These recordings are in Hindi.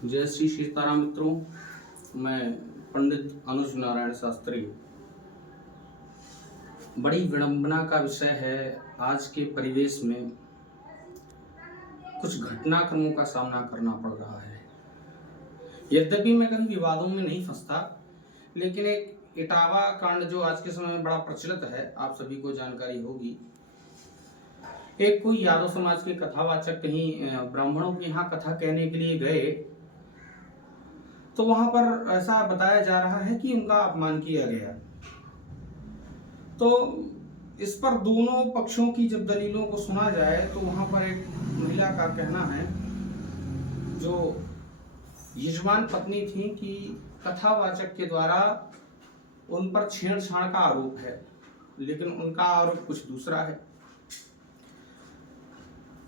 जय श्री सीताराम मित्रों। मैं पंडित अनुज नारायण शास्त्री। बड़ी विडंबना का विषय है। आज के परिवेश में कुछ घटनाक्रमों का सामना करना पड़ रहा है। यद्यपि मैं कभी विवादों में नहीं फंसता, लेकिन एक इटावा कांड जो आज के समय में बड़ा प्रचलित है, आप सभी को जानकारी होगी। एक कोई यादव समाज के कथावाचक कहीं ब्राह्मणों के यहाँ कथा कहने के लिए गए, तो वहां पर ऐसा बताया जा रहा है कि उनका अपमान किया गया। तो इस पर दोनों पक्षों की जब दलीलों को सुना जाए तो वहां पर एक महिला का कहना है, जो यजमान पत्नी थी, कि कथावाचक के द्वारा उन पर छेड़छाड़ का आरोप है, लेकिन उनका आरोप कुछ दूसरा है।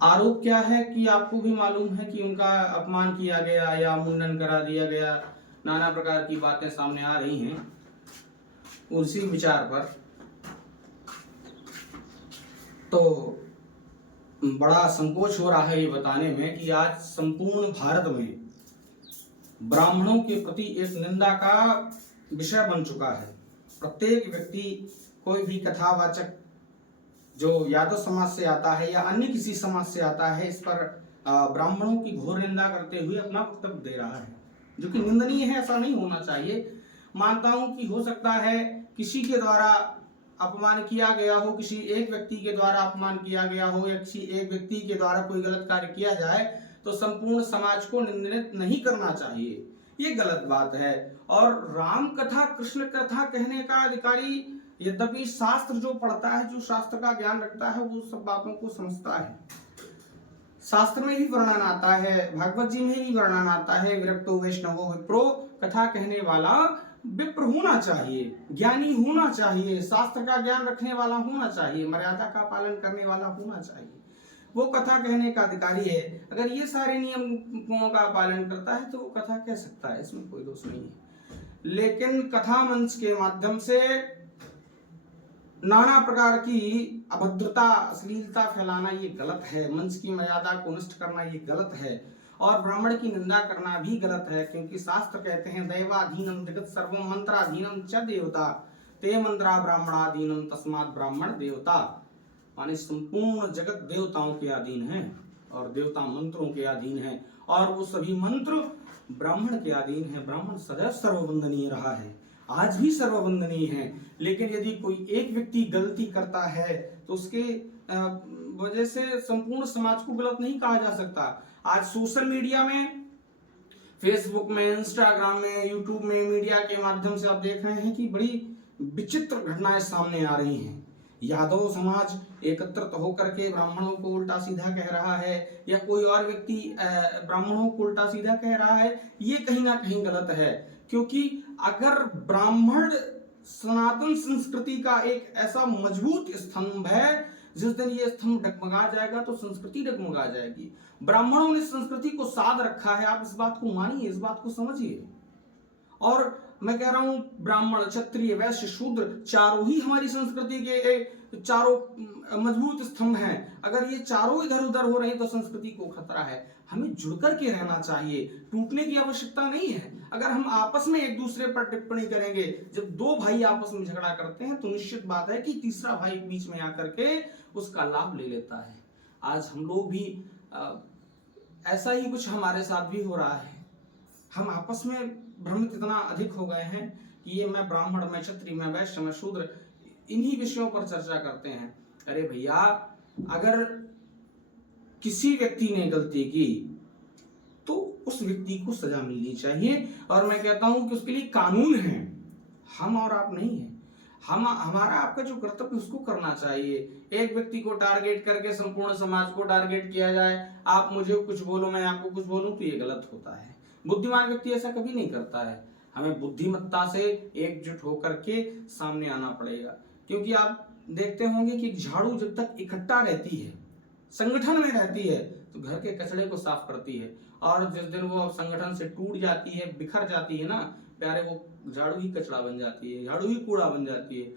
आरोप क्या है कि आपको भी मालूम है कि उनका अपमान किया गया या मुंडन करा दिया गया, नाना प्रकार की बातें सामने आ रही हैं। उसी विचार पर तो बड़ा संकोच हो रहा है ये बताने में कि आज संपूर्ण भारत में ब्राह्मणों के प्रति एक निंदा का विषय बन चुका है। प्रत्येक व्यक्ति, कोई भी कथावाचक जो यादव समाज से आता है या अन्य किसी समाज से आता है, इस पर ब्राह्मणों की घोर निंदा करते हुए अपना वक्तव्य दे रहा है, जो कि निंदनीय है। ऐसा नहीं होना चाहिए। मानता हूं कि हो सकता है किसी के द्वारा अपमान किया गया हो, किसी एक व्यक्ति के द्वारा अपमान किया गया हो, या किसी एक व्यक्ति के द्वारा कोई गलत कार्य किया जाए तो संपूर्ण समाज को निंदित नहीं करना चाहिए, ये गलत बात है। और राम कथा, कृष्ण कथा कहने का अधिकारी, यद्यपि शास्त्र जो पढ़ता है, जो शास्त्र का ज्ञान रखता है, वो सब बातों को समझता है। शास्त्र में भी वर्णन आता है, भागवत जी में भी वर्णन आता है, विरक्तो वैष्णवो विप्रो, कथा कहने वाला विप्र होना चाहिए, ज्ञानी होना चाहिए, शास्त्र का ज्ञान रखने वाला होना चाहिए, मर्यादा का पालन करने वाला होना चाहिए, वो कथा कहने का अधिकारी है। अगर ये सारे नियमों का पालन करता है तो वो कथा कह सकता है, इसमें कोई दोष नहीं है। लेकिन कथा मंच के माध्यम से नाना प्रकार की अभद्रता, अश्लीलता फैलाना ये गलत है। मंच की मर्यादा को नष्ट करना ये गलत है, और ब्राह्मण की निंदा करना भी गलत है, क्योंकि शास्त्र कहते हैं दैवाधीनम जगत सर्वम मंत्राधीनम च देवता ते मंत्रा ब्राह्मणाधीनम तस्मात् ब्राह्मण देवता। माने संपूर्ण जगत देवताओं के अधीन है और देवता मंत्रों के अधीन है, और वो सभी मंत्र ब्राह्मण के अधीन है। ब्राह्मण सदैव सर्ववंदनीय रहा है, आज भी सर्ववंदनीय है। लेकिन यदि कोई एक व्यक्ति गलती करता है तो उसके वजह से संपूर्ण समाज को गलत नहीं कहा जा सकता। आज सोशल मीडिया में, फेसबुक में, इंस्टाग्राम में, यूट्यूब में, मीडिया के माध्यम से आप देख रहे हैं कि बड़ी विचित्र घटनाएं सामने आ रही हैं। यादव समाज एकत्रित होकर के ब्राह्मणों को उल्टा सीधा कह रहा है, या कोई और व्यक्ति ब्राह्मणों को उल्टा सीधा कह रहा है, ये कहीं ना कहीं गलत है। क्योंकि अगर ब्राह्मण सनातन संस्कृति का एक ऐसा मजबूत स्तंभ है, जिस दिन ये स्तंभ डगमगा जाएगा तो संस्कृति डगमगा जाएगी। ब्राह्मणों ने संस्कृति को साध रखा है, आप इस बात को मानिए, इस बात को समझिए। और मैं कह रहा हूं, ब्राह्मण, क्षत्रिय, वैश्य, शूद्र, चारों ही हमारी संस्कृति के चारों मजबूत स्तंभ हैं। अगर ये चारों इधर उधर हो रहे हैं तो संस्कृति को खतरा है। हमें जुड़कर के रहना चाहिए, टूटने की आवश्यकता नहीं है। अगर हम आपस में एक दूसरे पर टिप्पणी करेंगे, जब दो भाई आपस में झगड़ा करते हैं तो निश्चित बात है कि तीसरा भाई बीच में आकर के उसका लाभ ले लेता है। आज हम लोग भी ऐसा ही कुछ हमारे साथ भी हो रहा है। हम आपस में भ्रमित इतना अधिक हो गए हैं कि ये मैं ब्राह्मण, मैं क्षत्रिय, मैं वैश्य, मैं शूद्र, इन्हीं विषयों पर चर्चा करते हैं। अरे भैया, अगर किसी व्यक्ति ने गलती की तो उस व्यक्ति को सजा मिलनी चाहिए, और मैं कहता हूं कि उसके लिए कानून है, हम और आप नहीं है। हमारा आपका जो कर्तव्य उसको करना चाहिए। एक व्यक्ति को टारगेट करके संपूर्ण समाज को टारगेट किया जाए, आप मुझे कुछ बोलो, मैं आपको कुछ बोलूं, तो ये गलत होता है। बुद्धिमान व्यक्ति ऐसा कभी नहीं करता है। हमें बुद्धिमत्ता से एकजुट होकर के सामने आना पड़ेगा। क्योंकि आप देखते होंगे कि झाड़ू जब तक इकट्ठा रहती है, संगठन में रहती है, तो घर के कचड़े को साफ करती है, और जिस दिन वो संगठन से टूट जाती है, बिखर जाती है ना प्यारे, वो झाड़ू ही कचड़ा बन जाती है, झाड़ू ही कूड़ा बन जाती है।